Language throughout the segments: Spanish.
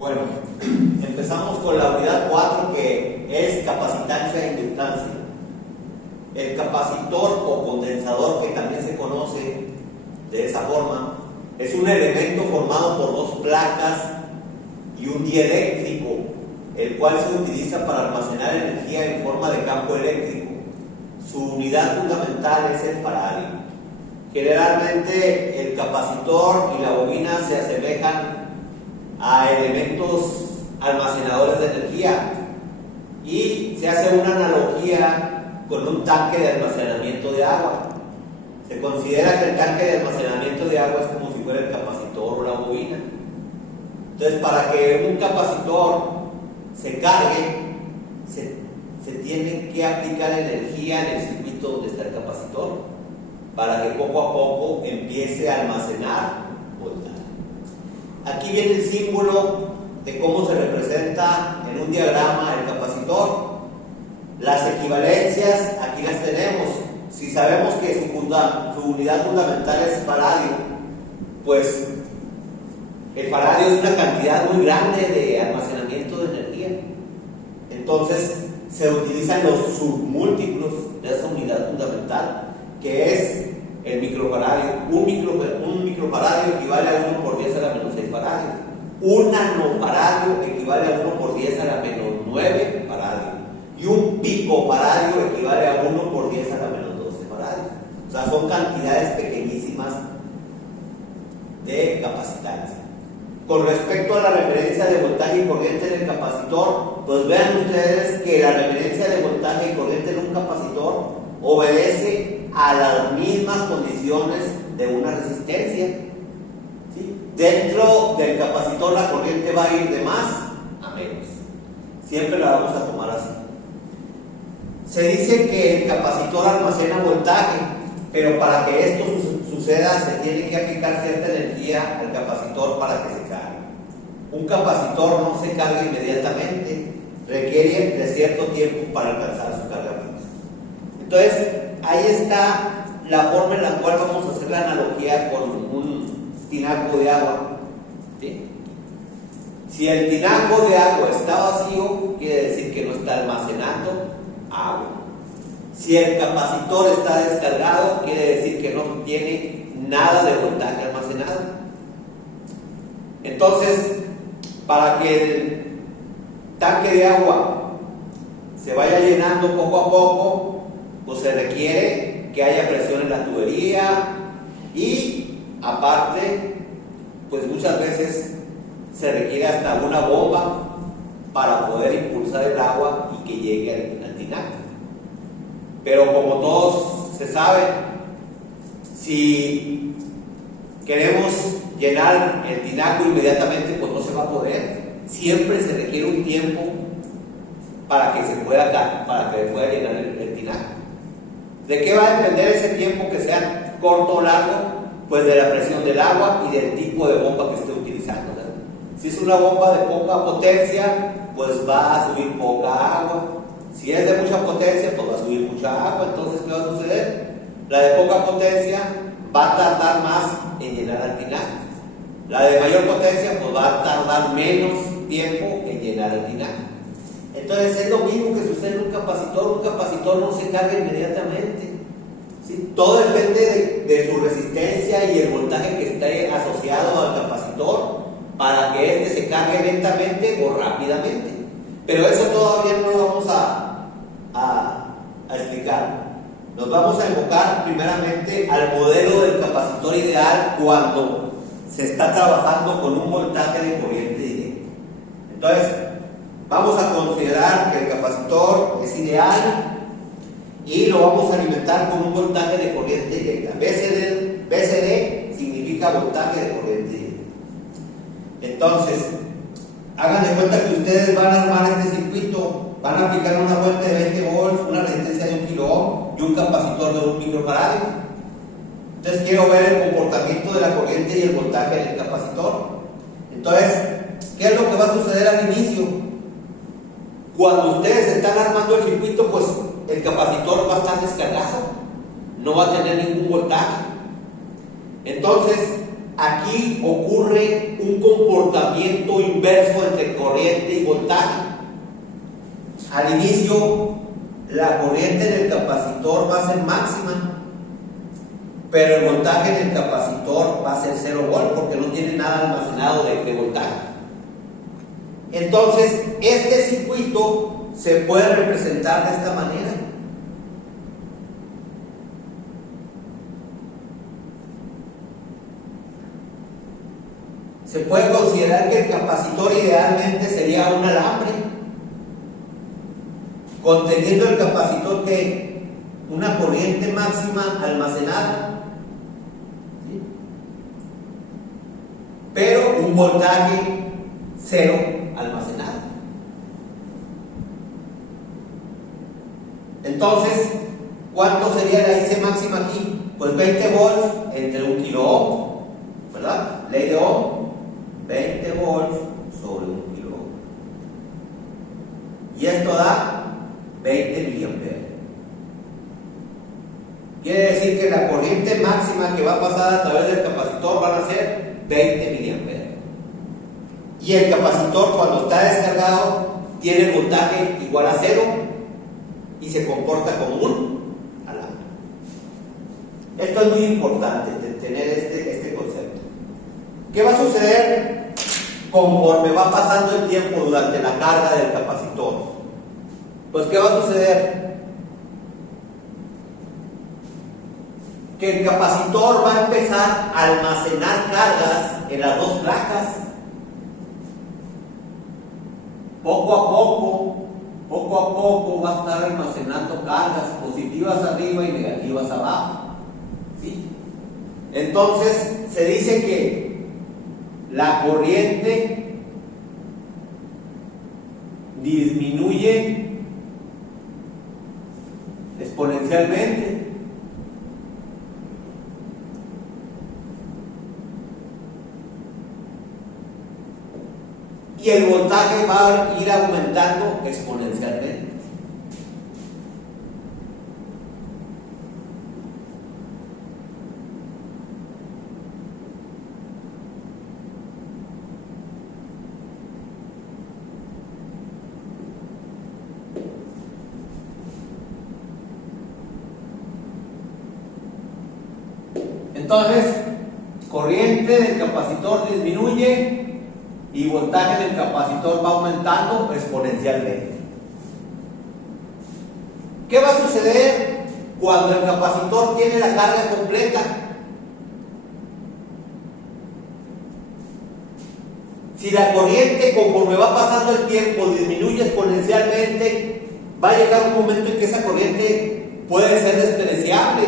Bueno, empezamos con la unidad 4, que es capacitancia e inductancia. El capacitor o condensador, que también se conoce de esa forma, es un elemento formado por dos placas y un dieléctrico, el cual se utiliza para almacenar energía en forma de campo eléctrico. Su unidad fundamental es el faradio. Generalmente el capacitor y la bobina se asemejan a elementos almacenadores de energía y se hace una analogía con un tanque de almacenamiento de agua. Se considera que el tanque de almacenamiento de agua es como si fuera el capacitor o la bobina. Entonces, para que un capacitor se cargue, se tiene que aplicar energía en el circuito donde está el capacitor, para que poco a poco empiece a almacenar voltaje. Aquí viene el símbolo de cómo se representa en un diagrama el capacitor. Las equivalencias aquí las tenemos. Si sabemos que su unidad fundamental es faradio, pues el faradio es una cantidad muy grande de almacenamiento de energía. Entonces se utilizan los submúltiplos de esa unidad fundamental, que es el microfaradio. Un microfaradio equivale a 1 por 10 a la menos 6 faradios. Un nanofaradio equivale a 1 por 10 a la menos 9 faradios. Y un picofaradio equivale a 1 por 10 a la menos 12 faradios. O sea, son cantidades pequeñísimas de capacitancia. Con respecto a la referencia de voltaje y corriente en el capacitor, pues vean ustedes que la referencia de voltaje y corriente en un capacitor obedece a las mismas condiciones de una resistencia. ¿Sí? Dentro del capacitor la corriente va a ir de más a menos. Siempre la vamos a tomar así. Se dice que el capacitor almacena voltaje, pero para que esto suceda se tiene que aplicar cierta energía al capacitor para que se cargue. Un capacitor no se carga inmediatamente, requiere de cierto tiempo para alcanzar su cargamento. Entonces, ahí está la forma en la cual vamos a hacer la analogía con un tinaco de agua. ¿Sí? Si el tinaco de agua está vacío, quiere decir que no está almacenando agua. Si el capacitor está descargado, quiere decir que no tiene nada de voltaje almacenado. Entonces, para que el tanque de agua se vaya llenando poco a poco, pues se requiere que haya presión en la tubería y aparte, pues muchas veces se requiere hasta una bomba para poder impulsar el agua y que llegue al tinaco. Pero como todos se sabe, si queremos llenar el tinaco inmediatamente, pues no se va a poder. Siempre se requiere un tiempo para que pueda llenar el tinaco. ¿De qué va a depender ese tiempo, que sea corto o largo? Pues de la presión del agua y del tipo de bomba que esté utilizando. Si es una bomba de poca potencia, pues va a subir poca agua. Si es de mucha potencia, pues va a subir mucha agua. Entonces, ¿qué va a suceder? La de poca potencia va a tardar más en llenar al tinaco. La de mayor potencia, pues va a tardar menos tiempo en llenar el tinaco. Entonces, es lo mismo que sucede en un capacitor. Un capacitor no se carga inmediatamente. ¿Sí? Todo depende de su resistencia y el voltaje que esté asociado al capacitor para que éste se cargue lentamente o rápidamente. Pero eso todavía no lo vamos a explicar. Nos vamos a enfocar primeramente al modelo del capacitor ideal cuando se está trabajando con un voltaje de corriente directa. Entonces, vamos a considerar que el capacitor es ideal y lo vamos a alimentar con un voltaje de corriente directa. BCD significa voltaje de corriente directa. Entonces, hagan de cuenta que ustedes van a armar este circuito, van a aplicar una fuente de 20 volts, una resistencia de 1 kilo ohm y un capacitor de 1 microfaradio. Entonces quiero ver el comportamiento de la corriente y el voltaje del capacitor. Entonces, ¿qué es lo que va a suceder al inicio? Cuando ustedes están armando el circuito, pues el capacitor va a estar descargado, no va a tener ningún voltaje. Entonces, aquí ocurre un comportamiento inverso entre corriente y voltaje. Al inicio, la corriente en el capacitor va a ser máxima, pero el voltaje en el capacitor va a ser 0 volt porque no tiene nada almacenado de voltaje. Entonces, este circuito se puede representar de esta manera. Se puede considerar que el capacitor idealmente sería un alambre, conteniendo el capacitor que una corriente máxima almacenada, ¿sí?, pero un voltaje 0 almacenado. Entonces, ¿cuánto sería la IC máxima aquí? Pues 20 volts entre 1 kilo ohm, ¿verdad? Ley de Ohm, 20 volts sobre 1 kilo ohm. Y esto da 20 miliamperes. Quiere decir que la corriente máxima que va a pasar a través del capacitor van a ser 20 miliamperes. Y el capacitor, cuando está descargado, tiene el voltaje igual a 0 y se comporta como un alambre. Esto es muy importante de tener este concepto. ¿Qué va a suceder conforme va pasando el tiempo durante la carga del capacitor? Pues, ¿qué va a suceder? Que el capacitor va a empezar a almacenar cargas en las dos placas. Poco a poco va a estar almacenando cargas positivas arriba y negativas abajo, ¿sí? Entonces se dice que la corriente disminuye exponencialmente. Y el voltaje va a ir aumentando exponencialmente. Entonces, corriente del capacitor disminuye y voltaje del capacitor va aumentando exponencialmente. ¿Qué va a suceder cuando el capacitor tiene la carga completa? Si la corriente, conforme va pasando el tiempo, disminuye exponencialmente, va a llegar un momento en que esa corriente puede ser despreciable.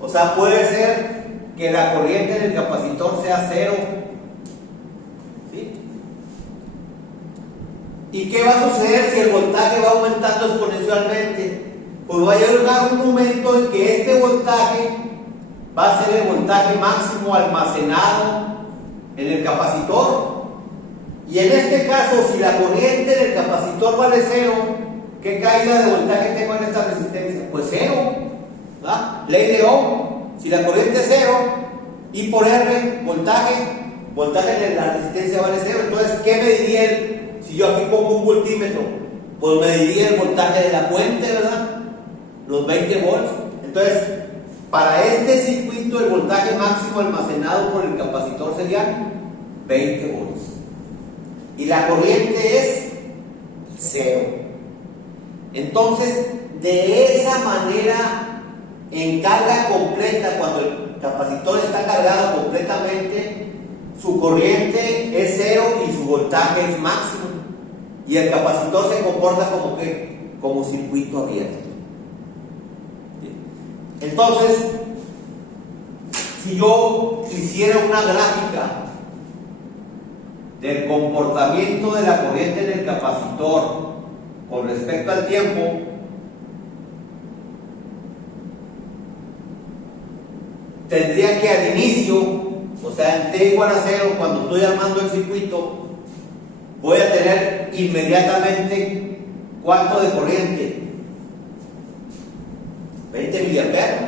O sea, puede ser que la corriente del capacitor sea 0. ¿Sí? ¿Y qué va a suceder si el voltaje va aumentando exponencialmente? Pues va a llegar un momento en que este voltaje va a ser el voltaje máximo almacenado en el capacitor. Y en este caso, si la corriente del capacitor vale 0, ¿qué caída de voltaje tengo en esta resistencia? Pues 0, ¿verdad? Ley de Ohm. Si la corriente es 0, I por R, voltaje de la resistencia vale 0. Entonces, ¿qué mediría si yo aquí pongo un voltímetro? Pues mediría el voltaje de la fuente, ¿verdad? Los 20 volts. Entonces, para este circuito, el voltaje máximo almacenado por el capacitor sería 20 volts. Y la corriente es 0. Entonces, de esa manera, en carga completa, cuando el capacitor está cargado completamente, su corriente es 0 y su voltaje es máximo. Y el capacitor se comporta como que, como circuito abierto. Entonces, si yo hiciera una gráfica del comportamiento de la corriente en el capacitor con respecto al tiempo, tendría que al inicio, o sea, en t igual a 0, cuando estoy armando el circuito, voy a tener inmediatamente ¿cuánto de corriente? 20 miliamperes.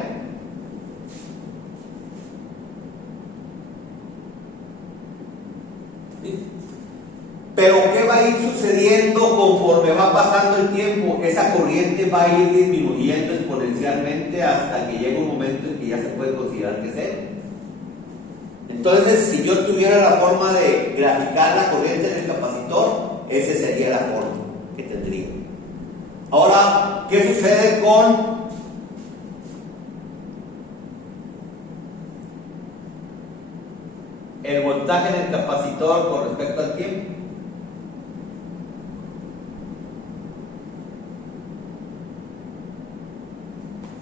Pero ¿qué va a ir sucediendo conforme va pasando el tiempo? Esa corriente va a ir disminuyendo exponencialmente hasta que llega un momento en que ya se puede considerar que es cero. Entonces, si yo tuviera la forma de graficar la corriente del capacitor, esa sería la forma que tendría. Ahora, ¿qué sucede con el voltaje del capacitor con respecto al tiempo?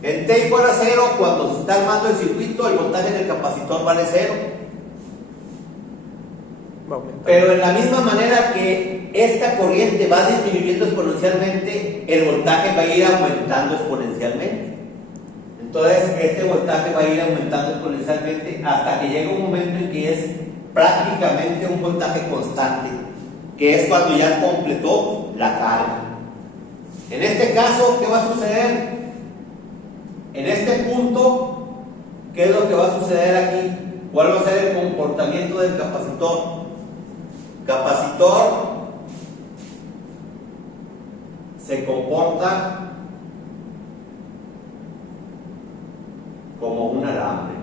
En T igual a 0, cuando se está armando el circuito, el voltaje del capacitor vale 0. Pero en la misma manera que esta corriente va disminuyendo exponencialmente, el voltaje va a ir aumentando exponencialmente. Entonces, este voltaje va a ir aumentando exponencialmente hasta que llega un momento en que es prácticamente un voltaje constante, que es cuando ya completó la carga. En este caso, ¿qué va a suceder? En este punto, ¿qué es lo que va a suceder aquí? ¿Cuál va a ser el comportamiento del capacitor? Capacitor se comporta como un alambre.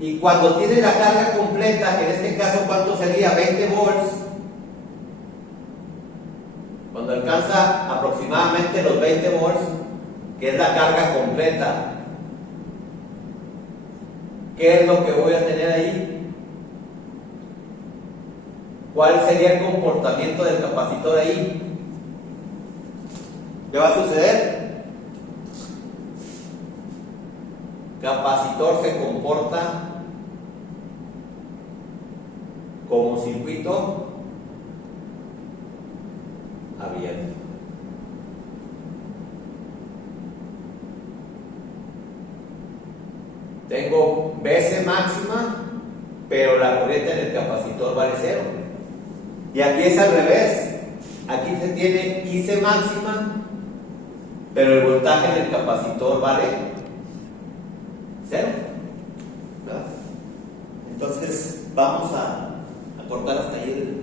Y cuando tiene la carga completa, que en este caso, ¿cuánto sería? 20 volts. Cuando alcanza aproximadamente los 20 volts, que es la carga completa, ¿qué es lo que voy a tener ahí? ¿Cuál sería el comportamiento del capacitor ahí? ¿Qué va a suceder? Capacitor se comporta como circuito abierto. Tengo BC máxima, pero la corriente en el capacitor vale 0. Y aquí es al revés. Aquí se tiene IC máxima, pero el voltaje en el capacitor vale 0. ¿Verdad? Entonces, vamos a cortar hasta ahí